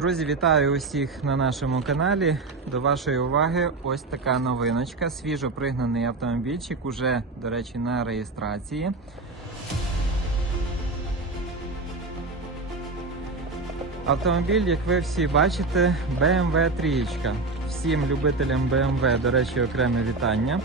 Друзі, вітаю усіх на нашому каналі. До вашої уваги ось така новиночка. Свіжо пригнаний автомобільчик, уже, до речі, на реєстрації. Автомобіль, як ви всі бачите, BMW 3. Всім любителям BMW, до речі, окреме вітання.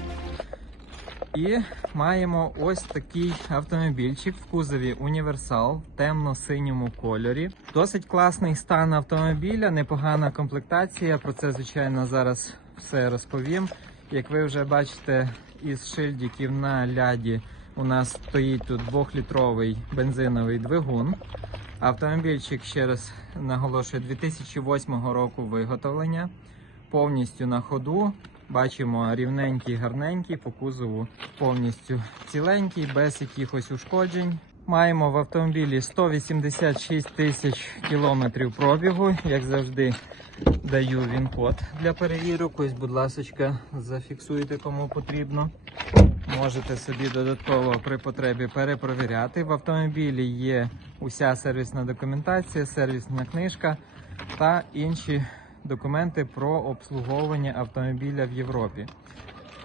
І маємо ось такий автомобільчик в кузові універсал в темно-синьому кольорі. Досить класний стан автомобіля, непогана комплектація. Про це, звичайно, зараз все розповім. Як ви вже бачите, із шильдиків на ляді у нас стоїть тут 2-літровий бензиновий двигун. Автомобільчик, ще раз наголошую, 2008 року виготовлення, повністю на ходу. Бачимо рівненький, гарненький, по кузову повністю ціленький, без якихось ушкоджень. Маємо в автомобілі 186 тисяч кілометрів пробігу. Як завжди, даю він код для перевірок. Ось, будь ласка, зафіксуйте кому потрібно. Можете собі додатково при потребі перепровіряти. В автомобілі є уся сервісна документація, сервісна книжка та інші документи про обслуговування автомобіля в Європі.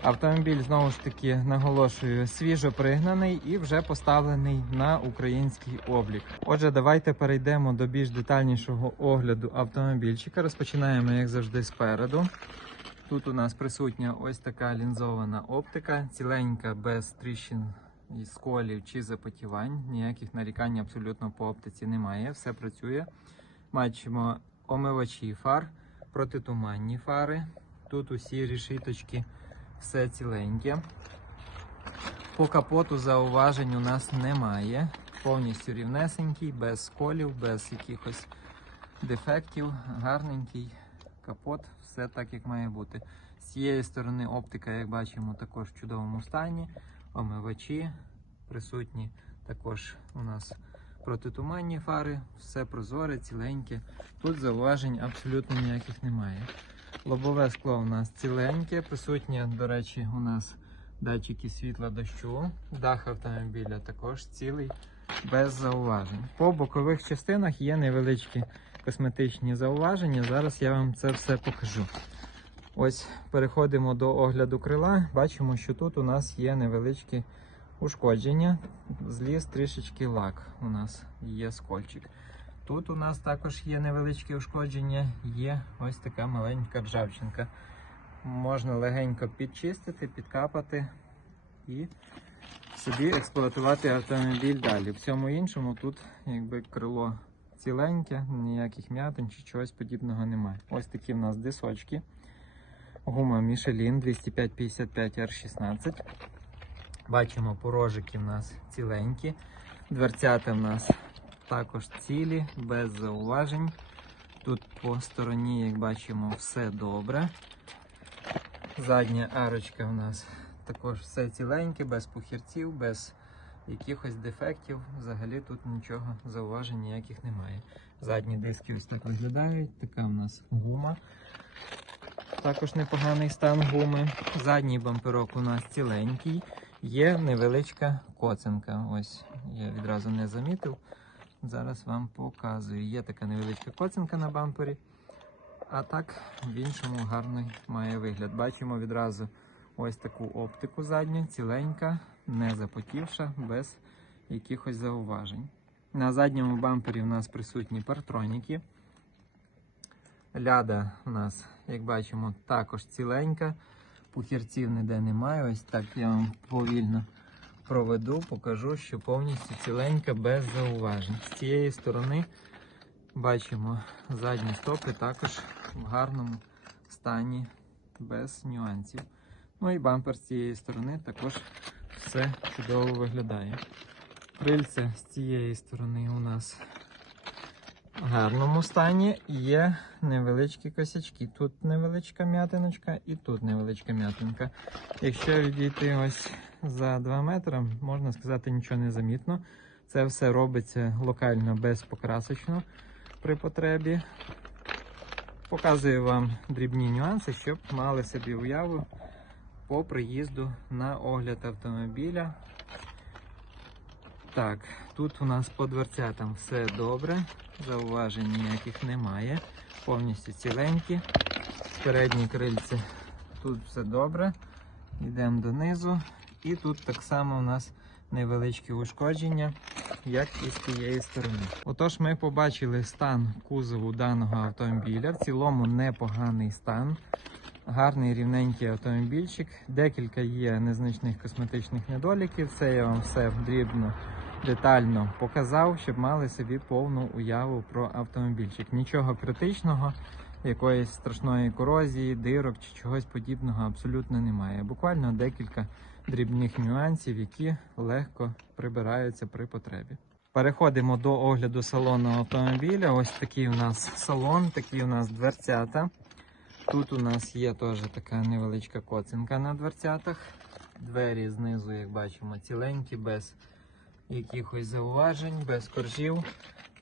Автомобіль знову ж таки наголошую свіжо пригнаний і вже поставлений на український облік. Отже, давайте перейдемо до більш детальнішого огляду автомобільчика. Розпочинаємо, як завжди, спереду. Тут у нас присутня ось така лінзована оптика, ціленька без тріщин і сколів чи запотівань. Ніяких нарікань абсолютно по оптиці немає. Все працює. Бачимо омивачі фар, протитуманні фари. Тут усі рішиточки, все ціленьке. По капоту зауважень у нас немає. Повністю рівнесенький, без сколів, без якихось дефектів. Гарненький капот, все так як має бути. З цієї сторони оптика, як бачимо, також в чудовому стані. Омивачі присутні також у нас протитуманні фари, все прозоре, ціленьке. Тут зауважень абсолютно ніяких немає. Лобове скло у нас ціленьке, присутнє, до речі, у нас датчики світла дощу. Дах автомобіля також цілий, без зауважень. По бокових частинах є невеличкі косметичні зауваження. Зараз я вам це все покажу. Ось переходимо до огляду крила. Бачимо, що тут у нас є невеличкі ушкодження. Зліз трішечки лак. У нас є скольчик. Тут у нас також є невеличкі ушкодження, є ось така маленька ржавчинка. Можна легенько підчистити, підкапати і собі експлуатувати автомобіль далі. В всьому іншому тут якби крило ціленьке, ніяких м'ятин чи чогось подібного немає. Ось такі в нас дисочки. Гума Michelin 205-55 R16. Бачимо, порожики в нас ціленькі. Дверцята в нас також цілі, без зауважень. Тут по стороні, як бачимо, все добре. Задня арочка в нас також все ціленьке, без пухірців, без якихось дефектів. Взагалі тут нічого зауважень ніяких немає. Задні диски ось так виглядають. Така в нас гума. Також непоганий стан гуми. Задній бамперок у нас ціленький. Є невеличка коцинка. Ось я відразу не замітив. Зараз вам показую. Є така невеличка коцинка на бампері. А так, в іншому гарний має вигляд. Бачимо відразу ось таку оптику задню, ціленька, не запотівша, без якихось зауважень. На задньому бампері у нас присутні партроніки. Ляда у нас, як бачимо, також ціленька. Пухірців ніде немає. Ось так я вам повільно проведу, покажу, що повністю ціленька без зауважень. З цієї сторони бачимо задні стопи також в гарному стані, без нюансів. Ну і бампер з цієї сторони також все чудово виглядає. Крильце з цієї сторони у нас гарному стані є невеличкі косячки. Тут невеличка м'ятиночка і тут невеличка м'ятинка. Якщо відійти ось за 2 метри, можна сказати, нічого не замітно. Це все робиться локально безпокрасочно при потребі. Показую вам дрібні нюанси, щоб мали собі уяву по приїзду на огляд автомобіля. Так, тут у нас по дверцятам все добре, зауважень ніяких немає. Повністю ціленькі. Передні крильці тут все добре. Йдемо донизу. І тут так само у нас невеличкі ушкодження, як і з тієї сторони. Отож, ми побачили стан кузову даного автомобіля. В цілому непоганий стан. Гарний рівненький автомобільчик. Декілька є незначних косметичних недоліків. Це я вам все дрібно, детально показав, щоб мали собі повну уяву про автомобільчик. Нічого критичного, якоїсь страшної корозії, дирок чи чогось подібного абсолютно немає. Буквально декілька дрібних нюансів, які легко прибираються при потребі. Переходимо до огляду салону автомобіля. Ось такий у нас салон, такі у нас дверцята. Тут у нас є теж така невеличка коцинка на дверцятах. Двері знизу, як бачимо, ціленькі, без якихось зауважень, без коржів.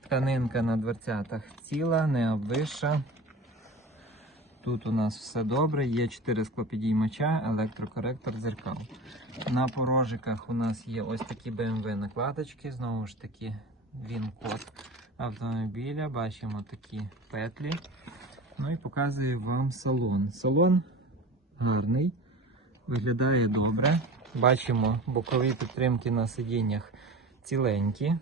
Тканинка на дверцятах ціла, не обвисша. Тут у нас все добре, є 4 склопідіймача, електрокоректор дзеркал. На порожиках у нас є ось такі BMW накладочки, знову ж таки, він код автомобіля. Бачимо такі петлі. Ну і показую вам салон. Салон гарний, виглядає добре. Бачимо бокові підтримки на сидіннях ціленькі,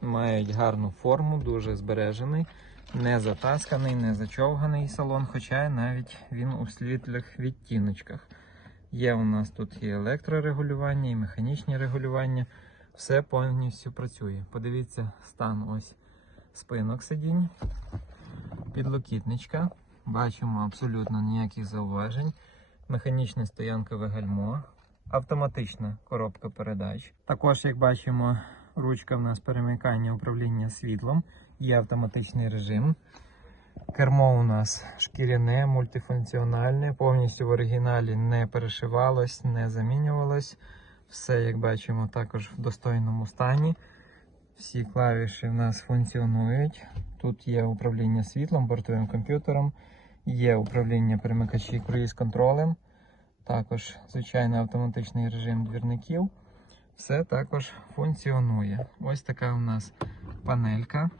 мають гарну форму, дуже збережений, не затасканий, не зачовганий салон, хоча навіть він у світлих відтіночках. Є у нас тут і електрорегулювання, і механічні регулювання. Все повністю працює. Подивіться стан ось спинок сидінь підлокітничка. Бачимо абсолютно ніяких зауважень. Механічне стоянкове гальмо, автоматична коробка передач. Також, як бачимо, ручка в нас перемикання управління світлом, є автоматичний режим. Кермо у нас шкіряне, мультифункціональне, повністю в оригіналі не перешивалось, не замінювалось. Все, як бачимо, також в достойному стані. Всі клавіші в нас функціонують. Тут є управління світлом, бортовим комп'ютером, є управління перемикачі круїз контролем, також звичайний автоматичний режим двірників. Все також функціонує. Ось така у нас панелька.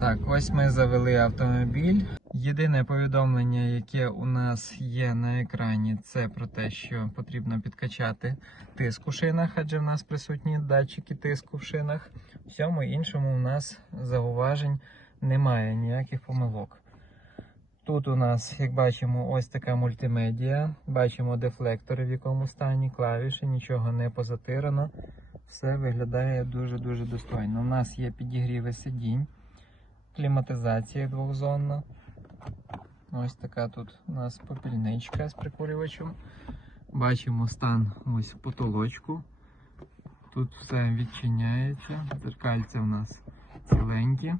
Так, ось ми завели автомобіль. Єдине повідомлення, яке у нас є на екрані, це про те, що потрібно підкачати тиск у шинах, адже в нас присутні датчики тиску в шинах. Всьому іншому у нас зауважень немає ніяких помилок. Тут у нас, як бачимо, ось така мультимедіа. Бачимо дефлектори, в якому стані, клавіші, нічого не позатирано. Все виглядає дуже-дуже достойно. У нас є підігріви сидінь, кліматизація двохзонна. Ось така тут у нас попільничка з прикурювачем. Бачимо стан ось потолочку. Тут все відчиняється. Дзеркальця у нас ціленькі.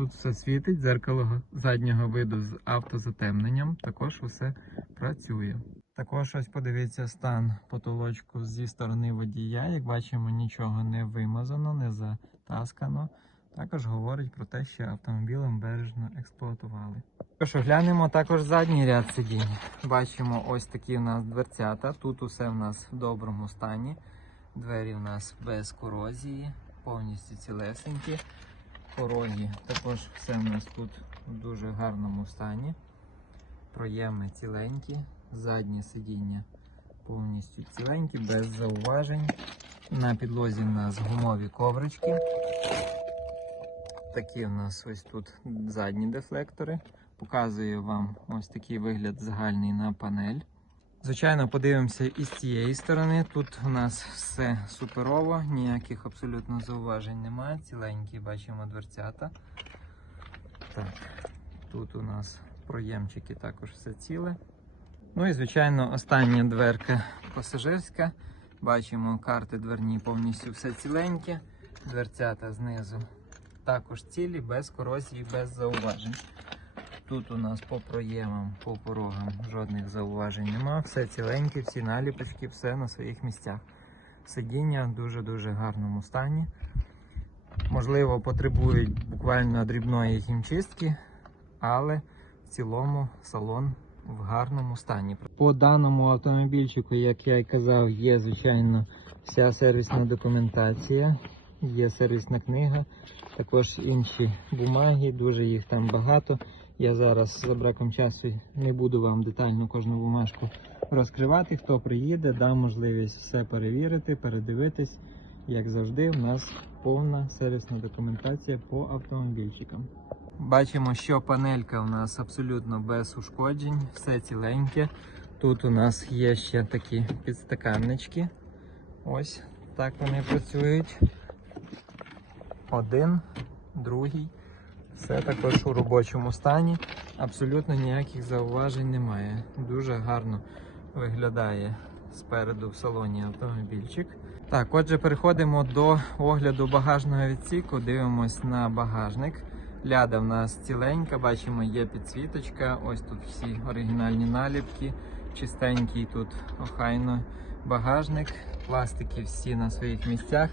Тут все світить, дзеркало заднього виду з автозатемненням. Також усе працює. Також ось подивіться стан потолочку зі сторони водія. Як бачимо, нічого не вимазано, не затаскано. Також говорить про те, що автомобілем бережно експлуатували. Що глянемо також задній ряд сидінь. Бачимо ось такі у нас дверцята. Тут усе в нас в доброму стані. Двері у нас без корозії, повністю цілесенькі. Пороги також все в нас тут в дуже гарному стані. Проєми ціленькі, заднє сидіння повністю ціленькі, без зауважень. На підлозі в нас гумові коврички. Такі у нас ось тут задні дефлектори. Показую вам ось такий вигляд загальний на панель. Звичайно, подивимося і з цієї сторони. Тут у нас все суперово, ніяких абсолютно зауважень немає. Ціленькі бачимо дверцята. Так, тут у нас проємчики також все ціле. Ну і, звичайно, остання дверка пасажирська. Бачимо карти дверні повністю все ціленьке. Дверцята знизу також цілі, без корозії, без зауважень. Тут у нас по проємам, по порогам жодних зауважень нема. Все ціленьке, всі наліпочки, все на своїх місцях. Сидіння в дуже-дуже гарному стані. Можливо, потребують буквально дрібної хімчистки, але в цілому салон в гарному стані. По даному автомобільчику, як я й казав, є звичайно вся сервісна документація, є сервісна книга, також інші бумаги, дуже їх там багато. Я зараз за браком часу не буду вам детально кожну бумажку розкривати. Хто приїде, дам можливість все перевірити, передивитись. Як завжди, у нас повна сервісна документація по автомобільчикам. Бачимо, що панелька у нас абсолютно без ушкоджень, все ціленьке. Тут у нас є ще такі підстаканнички. Ось так вони працюють. Один, другий. Все також у робочому стані. Абсолютно ніяких зауважень немає. Дуже гарно виглядає спереду в салоні автомобільчик. Так, отже, переходимо до огляду багажного відсіку. Дивимось на багажник. Ляда в нас ціленька, бачимо, є підсвіточка. Ось тут всі оригінальні наліпки. Чистенький тут охайно багажник. Пластики всі на своїх місцях.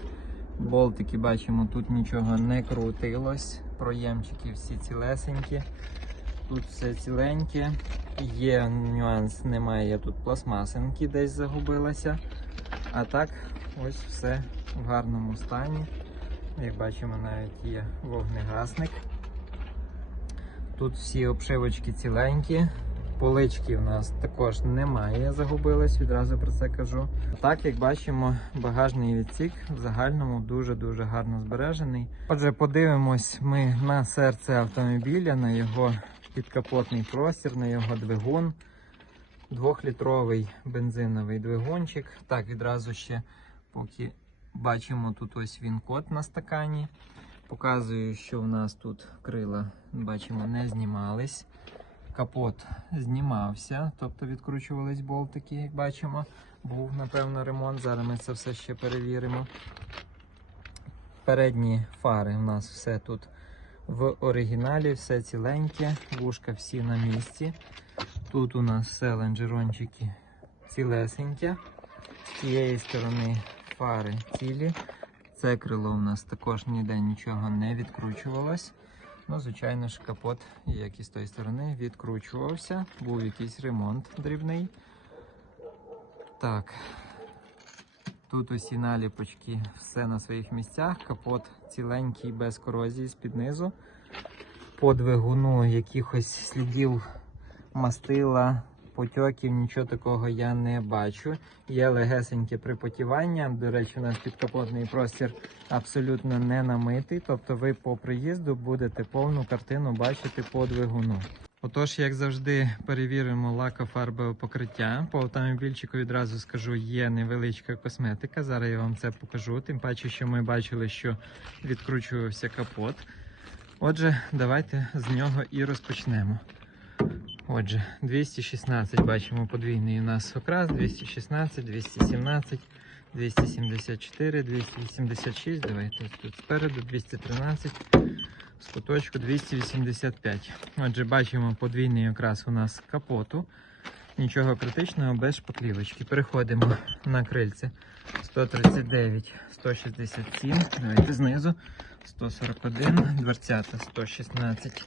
Болтики бачимо, тут нічого не крутилось. Проємчики всі цілесенькі. Тут все ціленьке. Є нюанс, немає тут пластмасинки, десь загубилася. А так, ось все в гарному стані. Як бачимо, навіть є вогнегасник. Тут всі обшивочки ціленькі. Полички в нас також немає, загубились, відразу про це кажу. Так, як бачимо, багажний відсік в загальному дуже-дуже гарно збережений. Отже, подивимось ми на серце автомобіля, на його підкапотний простір, на його двигун. Двохлітровий бензиновий двигунчик. Так, відразу ще, поки бачимо, тут ось він код на стакані. Показую, що в нас тут крила, бачимо, не знімались. Капот знімався, тобто відкручувались болтики, як бачимо. Був, напевно, ремонт. Зараз ми це все ще перевіримо. Передні фари у нас все тут в оригіналі, все ціленьке, вушка всі на місці. Тут у нас все лонжерончики цілесеньке. З цієї сторони фари цілі. Це крило у нас також ніде нічого не відкручувалось. Ну, звичайно ж, капот, як і з тої сторони, відкручувався. Був якийсь ремонт дрібний. Так. Тут усі наліпочки, все на своїх місцях. Капот ціленький, без корозії з-під низу. По двигуну якихось слідів мастила, потьоків, нічого такого я не бачу. Є легесеньке припотівання. До речі, у нас підкапотний простір абсолютно не намитий. Тобто ви по приїзду будете повну картину бачити по двигуну. Отож, як завжди, перевіримо лакофарбове покриття. По автомобільчику відразу скажу, є невеличка косметика. Зараз я вам це покажу. Тим паче, що ми бачили, що відкручувався капот. Отже, давайте з нього і розпочнемо. Отже, 216 бачимо подвійний у нас окрас, 216, 217, 274, 286. Давайте тут спереду, 213, з куточку 285. Отже, бачимо подвійний окрас у нас капоту. Нічого критичного без шпаклівочки. Переходимо на крильце 139, 167. Давайте знизу 141, дверцята 116,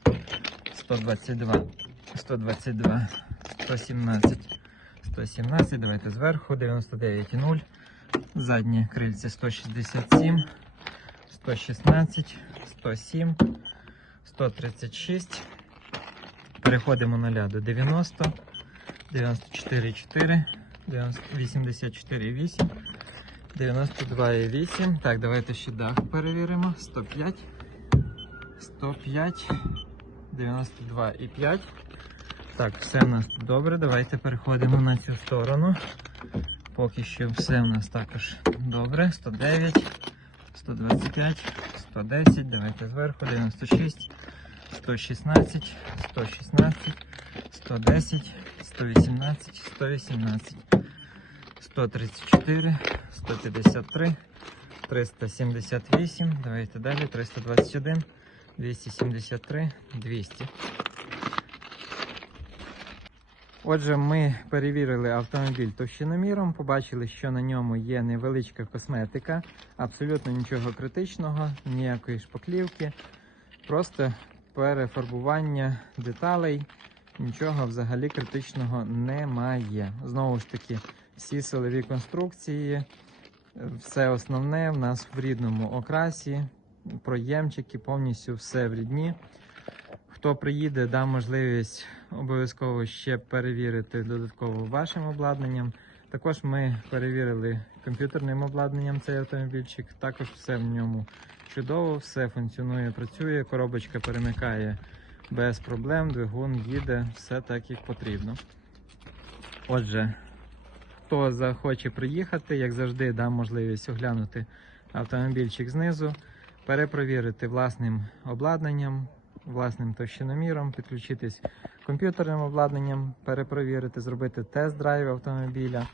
122. 122, 117, 117, давайте зверху, 99,0, заднє крильце 167, 116, 107, 136. Переходимо на ляду 90, 94,4, 84,8, 92,8. Так, давайте ще дах перевіримо. 105, 105, 92,5. Так, все в нас добре. Давайте переходимо на цю сторону. Поки що все в нас також добре. 109, 125, 110. Давайте зверху. 96, 116, 116, 110, 118, 118, 134, 153, 378. Давайте далі. 321, 273, 200. Отже, ми перевірили автомобіль товщиноміром, побачили, що на ньому є невеличка косметика, абсолютно нічого критичного, ніякої шпаклівки, просто перефарбування деталей нічого взагалі критичного немає. Знову ж таки, всі силові конструкції, все основне в нас в рідному окрасі, проємчики, повністю все в рідні. Хто приїде, дам можливість обов'язково ще перевірити додатково вашим обладнанням. Також ми перевірили комп'ютерним обладнанням цей автомобільчик. Також все в ньому чудово, все функціонує, працює, коробочка перемикає без проблем, двигун їде, все так як потрібно. Отже, хто захоче приїхати, як завжди, дам можливість оглянути автомобільчик знизу, перепровірити власним обладнанням, власним товщиноміром, підключитись комп'ютерним обладнанням, перепровірити, зробити тест-драйв автомобіля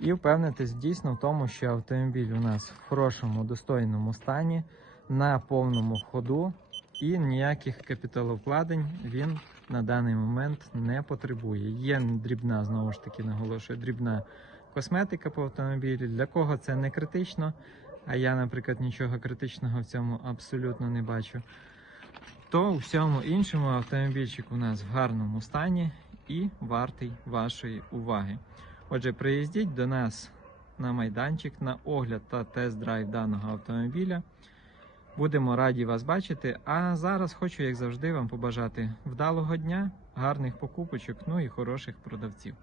і впевнитись дійсно в тому, що автомобіль у нас в хорошому, достойному стані, на повному ходу і ніяких капіталовкладень він на даний момент не потребує. Є дрібна, знову ж таки, наголошую, дрібна косметика по автомобілі. Для кого це не критично, а я, наприклад, нічого критичного в цьому абсолютно не бачу. То у всьому іншому автомобільчик у нас в гарному стані і вартий вашої уваги. Отже, приїздіть до нас на майданчик на огляд та тест-драйв даного автомобіля. Будемо раді вас бачити. А зараз хочу, як завжди, вам побажати вдалого дня, гарних покупочок, ну і хороших продавців.